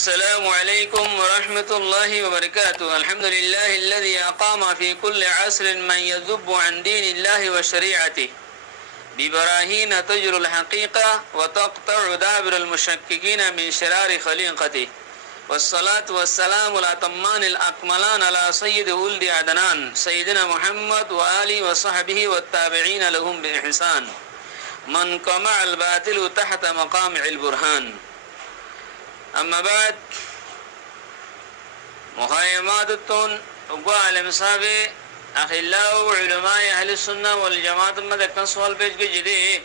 السلام عليكم ورحمة الله وبركاته. الحمد لله الذي أقام في كل عصر من يذب عن دين الله وشريعته ببراهين تجر الحقيقة وتقطع دابر المشككين من شرار خليقته، والصلاة والسلام الأتمان الأكملان على سيد ولد عدنان سيدنا محمد وآله وصحبه والتابعين لهم بإحسان من قمع الباطل تحت مقامع البرهان. أما بعد، مخيمات وعالم صحابي أخلاء وعلماء أهل السنة والجماعة مدكن سوال بيج جدي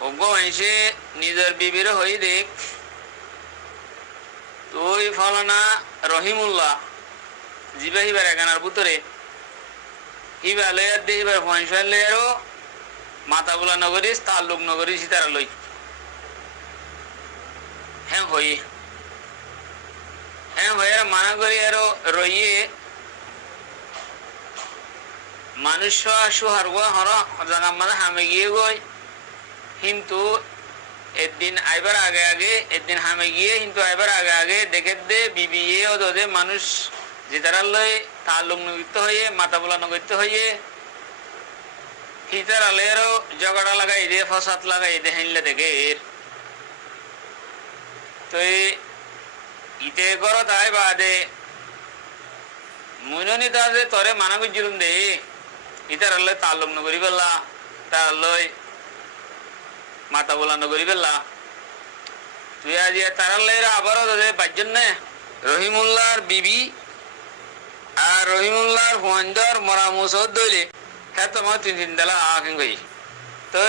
وقوانشي نذر بيبيره هاي ديك توي فلنا رحم الله جيبه بركان أربوتره هيبة لير ده هيبة فانشان ليرو মাতা বলা নগরীস তাল্লুক নগরী সীতারা লই হ্যাঁ হয়ে মানা করি আরো রইয়ে মানুষ সুহার গো হর জায়গা মানে হামে গিয়ে গই কিন্তু একদিন আইবার আগে একদিন হামে গিয়ে কিন্তু আইবার আগে দেখে দে বিবিয়ে ও দে মানুষ যেতারা লই তাল্লুক নগরিত হয়ে মাতা বলা নগরিত হয়ে হিতার আলেরও জগড়া লাগাই দে ফসাদ লাগাই দে হেনলে দেখে তো ইতে করো তাই বাদে মুননি তাজে তরে মানা গুজুরুম দে ইতার আলে তাল্লুক নগরি বেলা তার আলয় মাতা বলা নগরি বেলা তুই আজ তার আলের আবারও দে বাজ্জন নে রহিমুল্লাহর বিবি আর রহিমুল্লাহর হুয়ানদার মরা মুসদ দইলে হ্যাঁ তোমার তিন দালা আঁকেন গই তো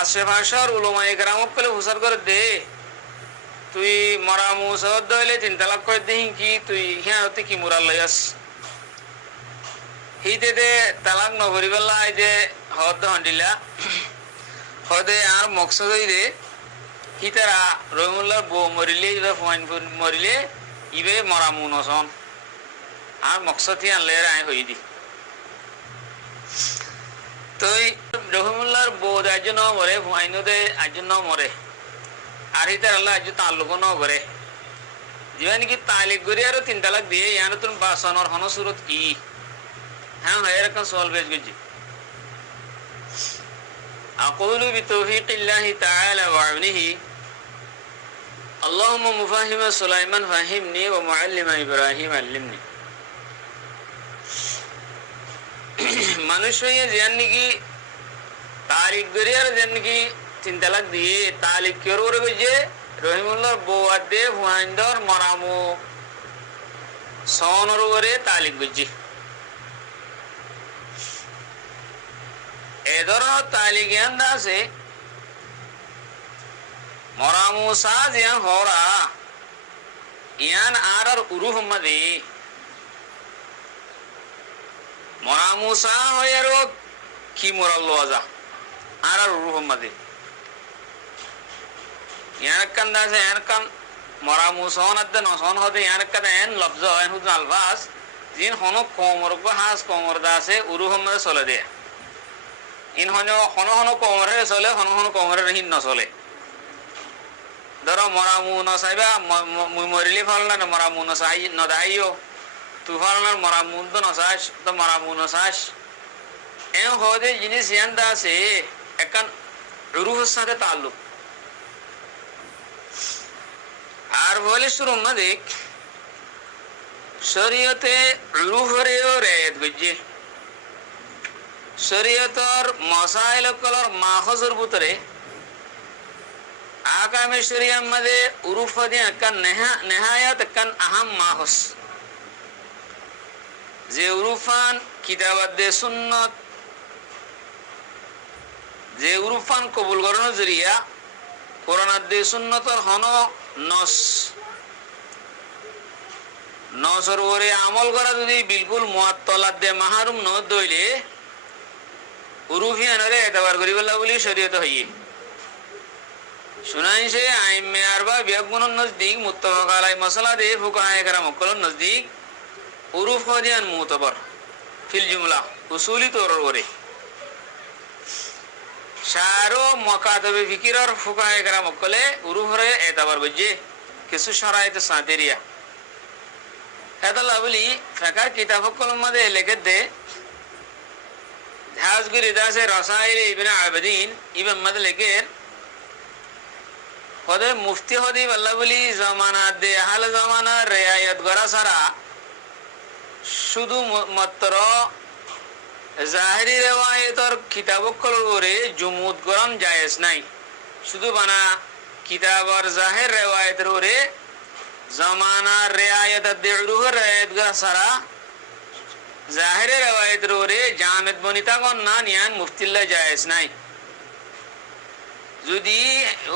আশেপাশের উলমা একরামক পেলে হুসার করে দে তুই মরা মুসদ দইলে 3 তালাক করে দিহি কি তুই হ্যাঁ হতে কি মুরাল লয়াস হিতে দে তালাক নগরি বেলা এই যে হদ হন্ডিলা হদে আর মকসদ হই দে হিতারা রহিমুল্লাহর বউ মরিলে ইবে ফুয়াইনপুর মরিলে ইবে মরা মুনসন আর মকসদ হি আনলে আই হই দি তো রহিমুল্লাহর বউদ একজন মরে হুয়াইনুদে একজন মরে আর হিতার আল্লাহ একজন তাল্লুক ন করে যেমন কি তালিক করি আরো 3 তালাক দিয়ে ইয়ান তুমি বাসনর হন সুরত কি হ্যাঁ এরকম সওয়াল বেশ গেছি أقول بتوفيق الله تعالى وعونه اللهم مفهم سليمان فهمني ومعلم إبراهيم علمني মানুষ হয়ে যেন নাকি তালিক করি আর যেন নাকি 3 তালাক দিয়ে তালিক করে গেছে রহিমুল্লাহর বউ আদে হুয়াইন্দর মরামু সনর করে তালিক গেছে এ ধরনের তালিক ইয়ান্দা আছে মরামু সাজ ইয়ান হরা ইয়ান আর উরুহ মদে মরা মুসা হয়ে আরো কি মোরাল লওয়া আর রুহ মদে ইয়ানকান দাসে ইয়ানকান মরা মুসন আদে নসন হদে ইয়ানকান এন লফজ এন হুদ আলফাজ জিন হন কোমর গো হাস কোমর দাসে উরুহ মদে চলে দে ইন হন কোমরে চলে হন কোমরে রহিন ন চলে ধরো মরা মু নসাইবা মরিলি ফল না মরা মু নসাই নদাইও তুফানের মরা মুন্দ নসাস তো মরা মু নসাস এ হদে জিনিস ইয়ান্দা আছে একান রুহের সাথে তাল্লুক আর বলে শুরু মাদিক শরীয়তে রুহরেও রেয়াত গজ্জে শরীয়তর মাসাইল কলর মাখজুর ভিতরে আকামে শরিয়ার মধ্যে উরুফ দিয়ে একান নেহায়াত একান আহাম মাহস যে উরুফান কিতাবাদে সুন্নত যে উরুফান কবুল করানোর জরিয়া কোরআনাদে সুন্নতর হন নসর ওরে আমল করা যদি বিলকুল মুআত্তালাত দে মাহরুম ন দইলে উরুফিয়ানরে এতবার করিবলা বলি শরীয়ত হইয়ে শুনাইছে আইমে আরবা বিয়াগুনুন নজদিক মুত্তাফাক আলাই মাসালা দে ফুকাহায়ে কেরাম কলন নজদিক উরুফ হদিয়ান মুতবর ফিল জুমলা উসুলি তৌর ওরে শারো মকাতবে ফিকিরর ফুকাহে কেরাম কলে উরুহরে এতাবার বুঝে কিছু শরাইতে সাঁতেরিয়া হেতাল্লাহ বলি ফেকার কিতাব কলম মধ্যে লেখে দে ধাসগুরি দাসে রসাইল ইবনে আবেদিন ইবন মদ লেখের হদে মুফতি হদি আল্লাহ বলি জমানা দে হাল জমানা রেয়ায়ত করা ছাড়া শুধু মাত্র জাহেরি রেওয়ায়তর কিতাবকল ওরে জুমুদ গরম জায়েজ নাই শুধু বানা কিতাবর জাহের রেওয়ায়তের ওরে জমানা রেয়ায়ত দেউরুহ রেয়ায়ত গরা সারা জাহেরে রেওয়ায়তের ওরে জামেদ বনিতা গন না নিয়ান মুফতিল্লাহ জায়েজ নাই যদি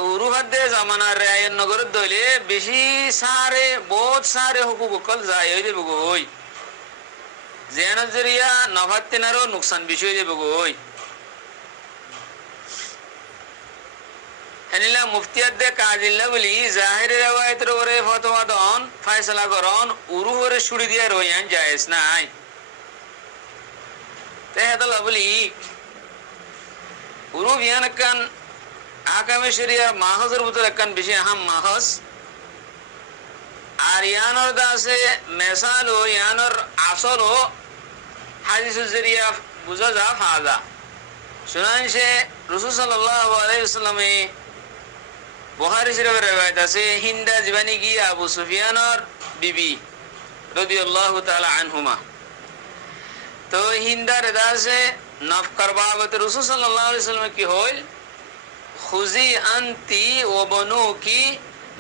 উরুহাদে জমানা রেয়ায়ত নগর দইলে বেশি সারে বহুত সারে হুকুকল যায় হইতে বগো হই জেনার জরিয়া নভাত্তিনারও নুকসান বিষয় দেব গই হেনিলা মুফতিয়াদে কাজিল্লা বলি জাহিরের রেওয়ায়েতের ওরে ফতোয়া দন ফয়সালা করন উরুহরে ছুড়ি দিয়া রইয়ান জায়েজ নাই তে হেতালা বলি উরু বিয়ান কান আকামে শরিয়ার মাহজের ভিতর একখান বেশি আহাম মাহজ আর ইয়ানোর দাসে মেসাল ও ইয়ানোর আসল ও হাদিসের জরিয়া বুঝা যা ফাজা শুনানছে রাসূল সাল্লাল্লাহু আলাইহি ওয়াসাল্লামে বুখারী শরীফের রওয়ায়াত আছে হিন্দা জীবানী কি আবু সুফিয়ানর বিবি রাদিয়াল্লাহু তাআলা আনহুমা তো হিন্দার দাসে নফকার বাবত রাসূল সাল্লাল্লাহু আলাইহি ওয়াসাল্লাম কি হইল খুজি আনতি ওয়া বনুকি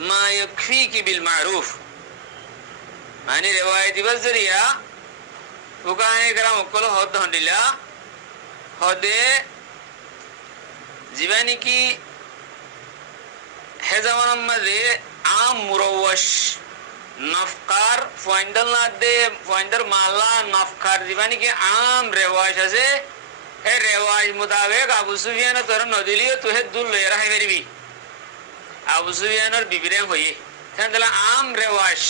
মা ইয়াকফিকি বিল মারুফ মানে রেওয়ায়ত বজরিয়া ফুকাহে কেরাম কল হদ হন্ডিলা হদে জীবানী কি হেজামান মধ্যে আম মুরওয়াশ নফকার ফাইন্ডাল না দে ফাইন্ডার মালা নফকার জীবানী কি আম রেওয়াজ আছে হে রেওয়াজ মুতাবেক আবু সুফিয়ান তোর নদিলিও তুহে দুল লয়ে রাখি পারবি আবু সুফিয়ানের বিবিরে হয়ে তাহলে আম রেওয়াজ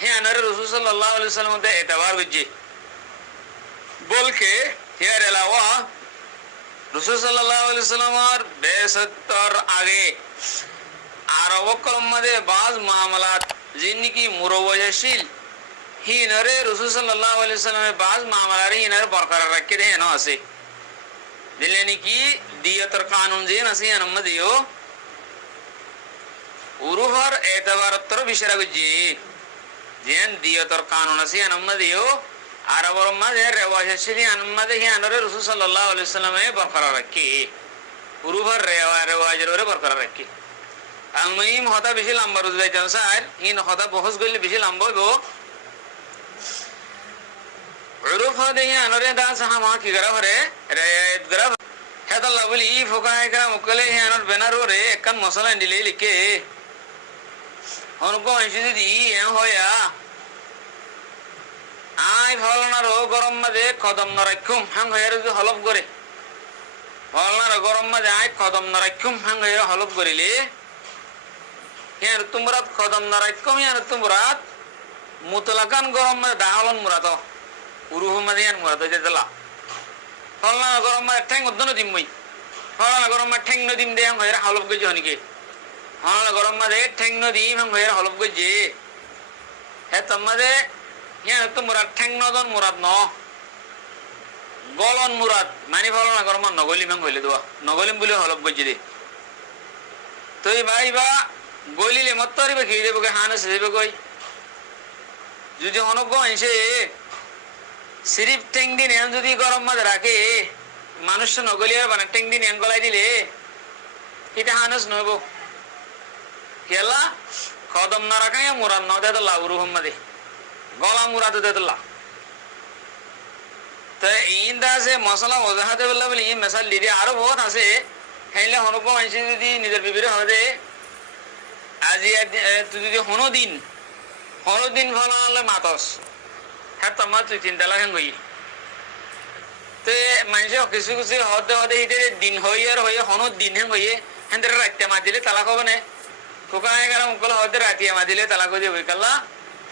হে আনারে রাসূল সাল্লাল্লাহু আলাইহি ওয়াসাল্লাম তে এতবার বুঝে বলকে এর এলাওয়া রাসূল সাল্লাল্লাহু আলাইহি ওয়াসাল্লামের বেশতর আগে আরব কলম মধ্যে বাজ মামলাত জিন্নি মুরওয়াজাশিল হিনরে রাসূল সাল্লাল্লাহু আলাইহি ওয়াসাল্লামের বাজ মামলারে হিনরে বরকরার রাখে দেন আছে দিলেনি কি দিয়তর কানুন জিন আছে আনমদিও উরুহর এতবারতর বিষয় বুঝি যেন দিয়তর কানুন আছে আনমদিও আরবর মাঝে রেওয়াজাশিল আনমদে হিনরে রাসূল সাল্লাল্লাহু আলাইহি ওয়াসাল্লামে বরকরার রাখে উরুহর রেওয়াজের ওরে বরকরার রাখে আলমহিম হতা বেশি লম্বা রুজ যাইতাম স্যার ইন হতা বহস গইলে বেশি লম্বা হইব উরুফ দেহি আনরে দা সাহা মা কি গরা হরে রেয়াত গরা হেদাল্লাহ বলি ফুকাহে গরা মুকলে হে আনর বেনার ওরে একখান মশলা দিলে লিখে হনকো আইছি যদি এ হইয়া আই ফলনার গরম মাঝে কদম ন রাখুম হাং হইয়ার যদি হলফ করে ফলনার গরম মাঝে আই কদম ন রাখুম হাং হইয়ার হলফ করিলে ইয়ার তুমরাত কদম ন রাখুম ইয়ার তুমরাত মুতলাকান গরম মাঝে দাহলন মুরাত উরুহ মাঝে ইয়ান মুরাত হইতে দিলা ফলনার গরম মাঝে ঠ্যাং উদ্দ নদিম মই ফলনার গরম মাঝে ঠ্যাং নদিম দে হাং হইয়ার হলফ গেছে হনিকে ফলনার গরম মাঝে ঠ্যাং নদিম হাং হইয়ার হলফ গেছে হে তোমাদে ইয়ার তুমরাত ঠ্যাং নদন মুরাত ন গলন মুরাদ মানি ফলনার গরম মাঝে নগলিম হাং হইলে দোয়া নগলিম বলে হলফ গেছে দে তো এই ভাই বা গলিলে মত্তরিবে কি দেবো হানস দেবে কই যদি হনক আইসে সিরিপ ঠেং দিন এন যদি গরম মাঝে রাখে মানুষ নগলিয়ার বানা ঠেং দিন এন গলাই দিলে এটা হানস নইব কেলা কদম না রাখাই মুরাদ ন দেদলা উরুহম মাঝে গলা মুরাদ দেদলা তো ইন্দা আছে মশলা ওজাহাতে বললা বলে ই মেসাল দিদি আরো বহুত আছে হেলে হনক আইসে যদি নিজের বিবিরে হবে আজি তুই যদি হনদিন ফলালে মাতস হ্যাঁ তোমার তুই চিন্তা লাগেন গই তো মানুষ কিছু কিছু হদে হদে হিতে দিন হই আর হয়ে হনুদ দিন হেন হইয়ে হেন রাতে মা দিলে তালাক হবে না ফুকায় গেলাম মুকল হদে রাতে মা দিলে তালাক হয়ে যাবে কাল্লা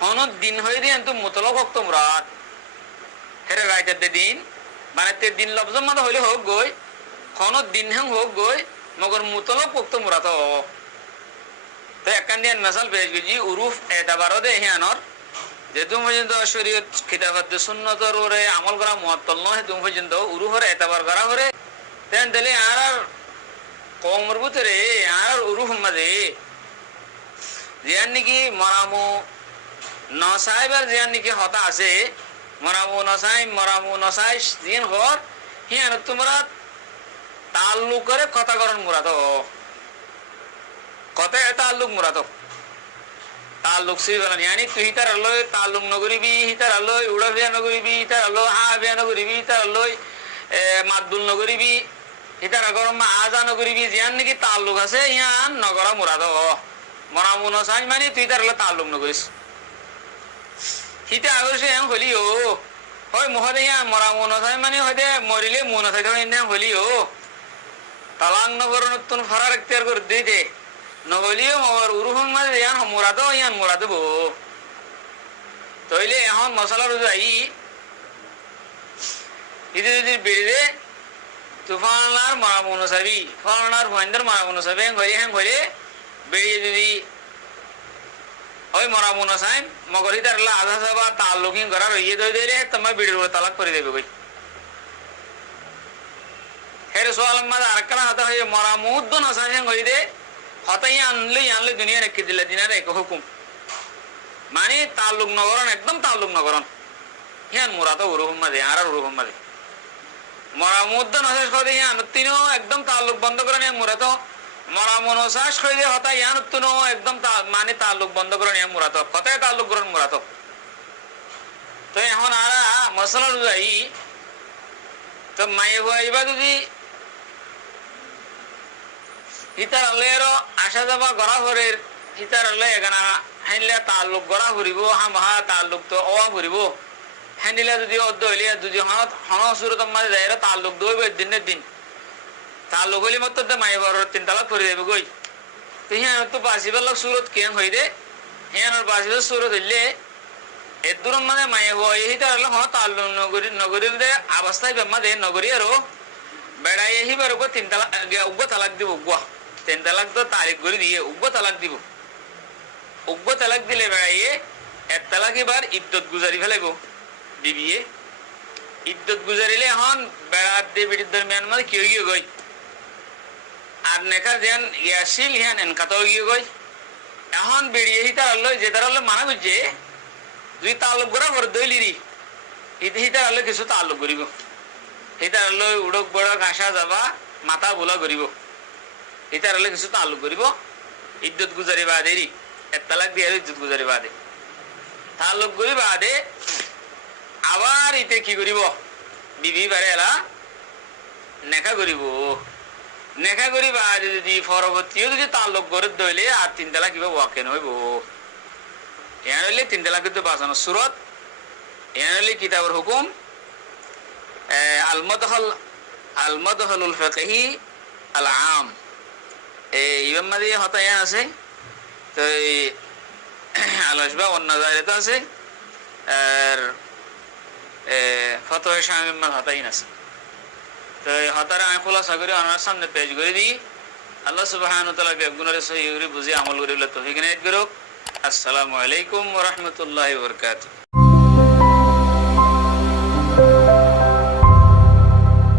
হনুদ দিন হয়ে দিয়ে কিন্তু মুতলক হোক তোমরাত হেরে রাইতে দিন মানে তে দিন লফজ মতো হইলে হোক গই কোনো দিন হ্যাং হোক গই মগর মুতলক পোক্ত মুরাত তো একখান দিয়ান মেসাল পেশ গেছি উরুফ এতাবারও দে হিয়ানর যেহেতু পর্যন্ত শরীয়ত খিতাফত সুন্নতর ওরে আমল করা মুআত্তাল নয় তুমি পর্যন্ত উরুফের এতাবার করা হরে তেন দিলে আর কমর ভিতরে আর উরুফ মাঝে জিয়ান নাকি মরামু নসাইবার জিয়ান নাকি হতা আছে মরামু নসাই জিয়ান হর হিয়ান তোমরা তাল্লুক করে কথা করন মুরাদ কথা তাল্লুক মুরাদ তাল্লুক সি বলেন यानी তুই হিতার আল্লাহ তাল্লুক নগরিবি হিতার আল্লাহ উড়া বিয়া নগরিবি হিতার আল্লাহ হা বিয়া নগরিবি হিতার আল্লাহ মাদুল নগরিবি হিতার আগর মা আজা নগরিবি জিয়ান নাকি তাল্লুক আছে ইয়ান নগরা মুরাদ মরামু নসাই মানে তুই তার আল্লাহ তাল্লুক নগরিস হিতা আগর সে এম হলিও হয় মহদে ইয়া মরামু নসাই মানে হয়দে মরিলে মন আছে তো ইন্দাম হলিও তালাং নগর নতুন ফরার ইখতিয়ার করে দিতে নহলিও মগর উরুহম মাঝে ইয়ান মুরাদ বো তইলে এখন মশলার যাই ইদি যদি বেড়ে তুফানার মারামুন সাবি ফানার ভয়ন্দর মারামুন সাবে হ্যাং হইলে বেড়ে যদি ওই মারামুন সাইন মগর হিতার লা আধা সাবা তাল্লুকিং করা রইয়ে দই দিলে তোমার বিড়ির তালাক করে দেবে কই হেরে সোয়াল মাঝে আরেকটা হাতে হয়ে মারামুদ্দ নসাই হ্যাং হই দে হতাই আনলে দুনিয়া রেখে দিলে দিনার এক হুকুম মানে তাল্লুক নগরণ একদম তাল্লুক নগরণ হিয়ান মুরাদ উরুহম মাঝে আর উরুহম মাঝে মরামুদ্দ নসাস করে ইয়ান তিনও একদম তাল্লুক বন্ধ করেন ইয়ান মুরাদ মরামু নসাস করে হতা ইয়ান তিনও একদম মানে তাল্লুক বন্ধ করেন ইয়ান মুরাদ কথায় তাল্লুক করেন মুরাদ তো এখন আর মশলা যাই তো মায়ে হইবা যদি হিতার আল্লাহর আসা যাবা গড়া হরের হিতার আল্লাহ এখানা হাইলে তাল্লুক গড়া ফুরিব হামহা তাল্লুক তো অয়া ফুরিব হ্যান্ডিলে যদি অর্ধ হইলে যদি সুরত মাঝে যায় তাল্লুক দইব দিনের দিন তাল্লুক হইলে মতো মাই বড় 3 তালাক করে দেবে গই তো হিয়ান তো বাসিবার লোক সুরত কেন হই দে হিয়ানোর বাসিবার সুরত হইলে এর দূর মানে মায়ে হই হিতার আল্লাহ তাল্লুক নগরীর দে অবস্থায় বেমা দে নগরী আরো বেড়াই আহিবার 3 তালাক উগ্র তালাক দিব উগ্র 3 তালাক তো তারিখ করে দিয়ে উগ্র তালাক দিব উগ্র তালাক দিলে বেড়াইয়ে 1 তালাক এবার ইদ্দত গুজারি ফেলাইব বিবিয়ে ইদ্দত গুজারিলে এখন বেড়ার দিয়ে বেটির দরমিয়ান মানে কেউ গিয়ে গই আর নেখার যেন ইয়াসিল হিয়ান এনকাতাও গিয়ে গই এখন বেড়িয়ে হিতার আল্লাহ যে তার আল্লাহ মানা করছে যদি তাল্লুক করা করে দইলিরি হিতার আল্লাহ কিছু তাল্লুক করিব হিতার আল্লাহ উড়ক বড়ক আসা যাবা মাথা বোলা করিব হিতার আল্লাহ কিছু তাল্লুক করিব ইদ্দত গুজারি বাদেরি 1 তালাক দিয়ে ইদ্দত গুজারি বাদে তাল্লুক করি বাদে আবার ইতে কি করিব বিবি বারে এলা নেখা করিব নেখা করি বাদে যদি পরবর্তীও যদি তাল্লুক করে দইলে আর 3 তালাক কিবা ওয়াকেন হইব এখানে হইলে 3 তালাক কিন্তু বাঁচানো সুরত এখানে হইলে কিতাবের হুকুম আল মাদখালুল ফিকহি আল আম ইমাম মাদি হতায়া আছে তো আল-আশবা ওয়ান নাযাইরাত আছে আর ফতোয়া শামিমাল হতাইন আছে তো হতারা আমি খোলাসা করে আমার সামনে পেশ করে দিই আল্লাহ সুবহানাহু ওয়া তাআলা বেগুনারে সহিহ করে বুঝে আমল করে তৌফিক ইনায়াত করুক আসসালামু আলাইকুম ওয়া রাহমাতুল্লাহি ওয়া বারাকাতুহু